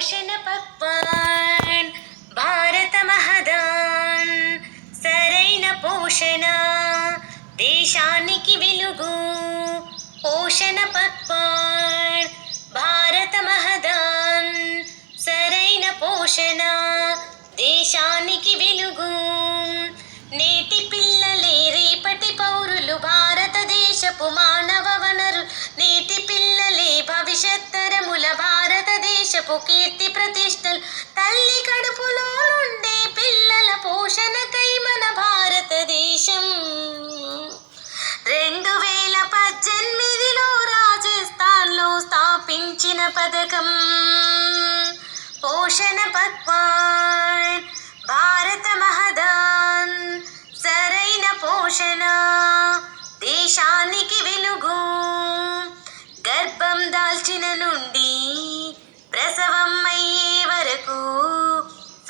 పోషణ పక్వాన్ భారత మహదాన్ సరైన పోషణ దేశానికి వెలుగు. పోషణ పక్వాన్ భారత మహదాన్ సరైన పోషణ దేశానికి వెలుగు. నేటి పిల్లలే రేపటి పౌరులు, భారతదేశపు మానవ వనరు. నేటి పిల్లలే భవిష్యత్ తరముల, భారతదేశపు కీర్తి ప్రతిష్టలు. తల్లి కడుపులో నుండే పిల్లల పోషణకై మన భారతదేశం 2018లో రాజస్థాన్లో స్థాపించిన పథకం పోషణ పక్వాన్ భారత మహదాన్ సరైన పోషణ దేశానికి వెలుగు. గర్భం దాల్చిన నుండి ప్రసవం అయ్యే వరకు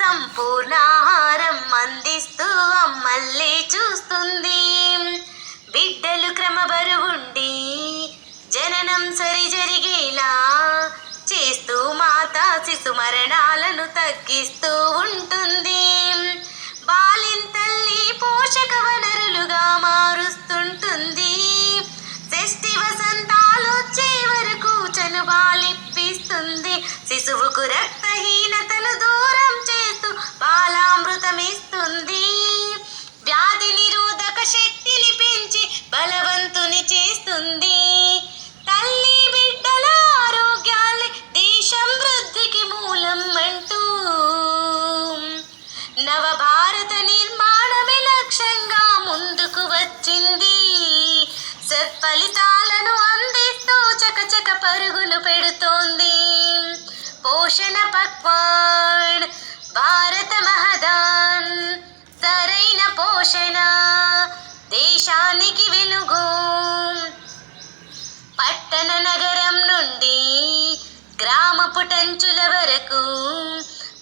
సంపూర్ణాహారం అందిస్తూ అమ్మల్లే చూస్తుంది. బిడ్డలు క్రమబరుగుండి జననం సరి జరిగేలా చేస్తూ మాతా శిశు మరణాలను తగ్గిస్తూ ఉంటుంది. బాలింతల్ని పోషక వనరులుగా మారుస్తుంటుంది. షష్ఠి వసంతాలొచ్చే వరకు చనుబాలిప్పిస్తుంది. శిశువుకు రక్తహీనతను దూరం చేస్తూ బాలామృతమిస్తుంది. వ్యాధి నిరోధక శక్తిని పెంచి బలవంతుని చేస్తుంది. తల్లి బిడ్డల ఆరోగ్యాలే దేశం వృద్ధికి మూలం అంటూ నవభారత నిర్మాణమే లక్ష్యంగా ముందుకు వచ్చింది. సత్ఫలితాలను అందిస్తూ చకచక పరుగులు పెడుతోంది. పోషణ పక్వాన్ భారత మహదాన్ సరైన పోషణ దేశానికి వెలుగు. పట్టణ నగరం నుండి గ్రామపు టంచుల వరకు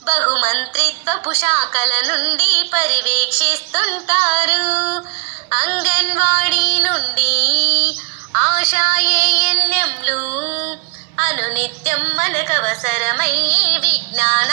బహుమంత్రిత్వపు శాఖల నుండి పర్యవేక్షిస్తుంటారు. అంగన్వాడీ నుండి ఆశా ఏఎన్ఎంలు అనునిత్యం మనకవసరమయ్యే విజ్ఞాన